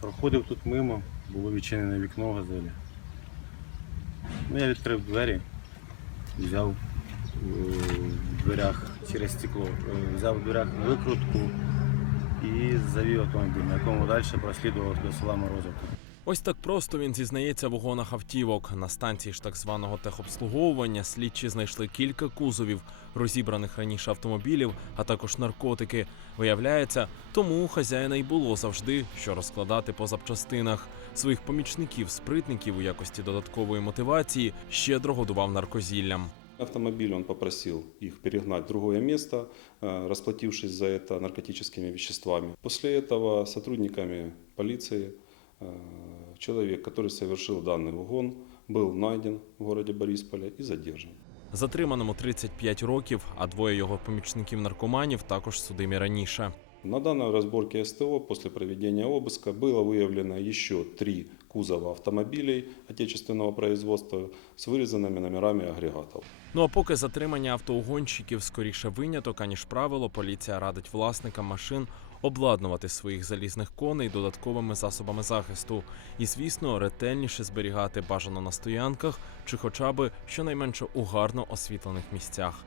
Проходив тут мимо, було відчинене вікно в газелі. Ну, я відкрив двері, взяв е, в дверях через стекло, е, взяв в дверях викрутку і завів автомобіль, на якому далі прослідував до села Морозовка. Ось так просто він зізнається в угонах автівок. На станції ж так званого техобслуговування слідчі знайшли кілька кузовів розібраних раніше автомобілів, а також наркотики. Виявляється, тому у хазяїна й було завжди що розкладати по запчастинах. Своїх помічників, спритників у якості додаткової мотивації щедро годував наркозіллям. Автомобиль он попросил их перегнать в другое место, э, расплатившись за это наркотическими веществами. После этого сотрудниками полиции э, человек, который совершил данный угон, был найден в городе Борисполе и задержан. Затриманому 35 років, а двоє його помічників наркоманів також судимі раніше. На данной разборке СТО после проведения обыска было выявлено еще три кузова автомобилей отечественного производства с вырезанными номерами агрегатов. Ну а поки затримання автоугонщиків скоріше виняток, аніж правило, поліція радить власникам машин обладнувати своїх залізних коней додатковими засобами захисту і, звісно, ретельніше зберігати бажано на стоянках чи хоча б щонайменше у гарно освітлених місцях.